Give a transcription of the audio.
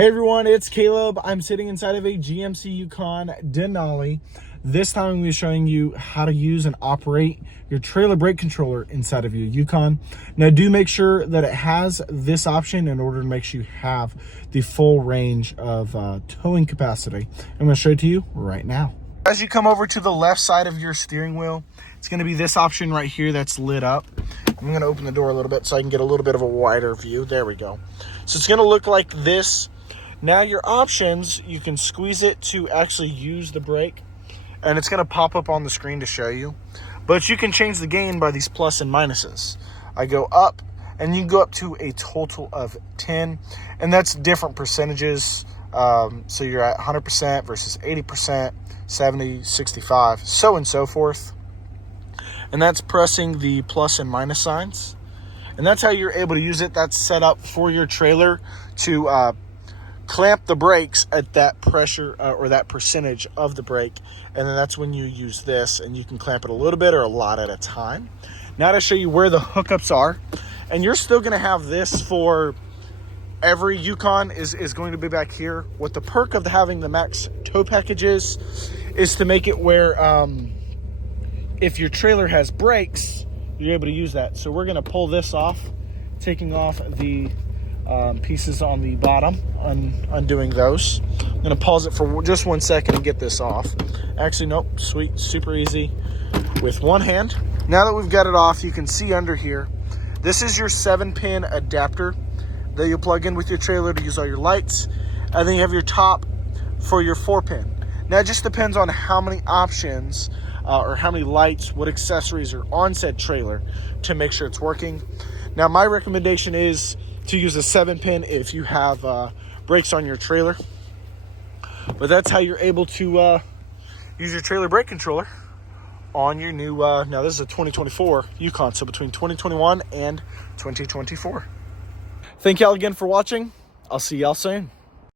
Hey everyone, it's Caleb. I'm sitting inside of a GMC Yukon Denali. This time I'm going to be showing you how to use and operate your trailer brake controller inside of your Yukon. Now do make sure that it has this option in order to make sure you have the full range of towing capacity. I'm going to show it to you right now. As you come over to the left side of your steering wheel, it's going to be this option right here that's lit up. I'm going to open the door a little bit so I can get a little bit of a wider view. There we go. So it's going to look like this. Now your options, you can squeeze it to actually use the brake, and it's going to pop up on the screen to show you. But you can change the gain by these plus and minuses. I go up, and you can go up to a total of 10, and that's different percentages. So you're at 100% versus 80%, 70, 65, so and so forth. And that's pressing the plus and minus signs. And that's how you're able to use it. That's set up for your trailer to clamp the brakes at that pressure or that percentage of the brake, and then that's when you use this, and you can clamp it a little bit or a lot at a time. Now to show you where the hookups are, and you're still going to have this for every Yukon is going to be back here. What the perk of having the max tow package is to make it where if your trailer has brakes, you're able to use that. So we're going to pull this off, taking off the pieces on the bottom, undoing those. I'm going to pause it for just 1 second and get this off. Actually, nope, sweet, super easy with one hand. Now that we've got it off, you can see under here, this is your 7-pin adapter that you plug in with your trailer to use all your lights. And then you have your top for your 4-pin. Now it just depends on how many options or how many lights, what accessories are on said trailer to make sure it's working. Now my recommendation is to use a 7-pin if you have brakes on your trailer. But that's how you're able to use your trailer brake controller on your new, now this is a 2024 Yukon, so between 2021 and 2024. Thank y'all again for watching. I'll see y'all soon.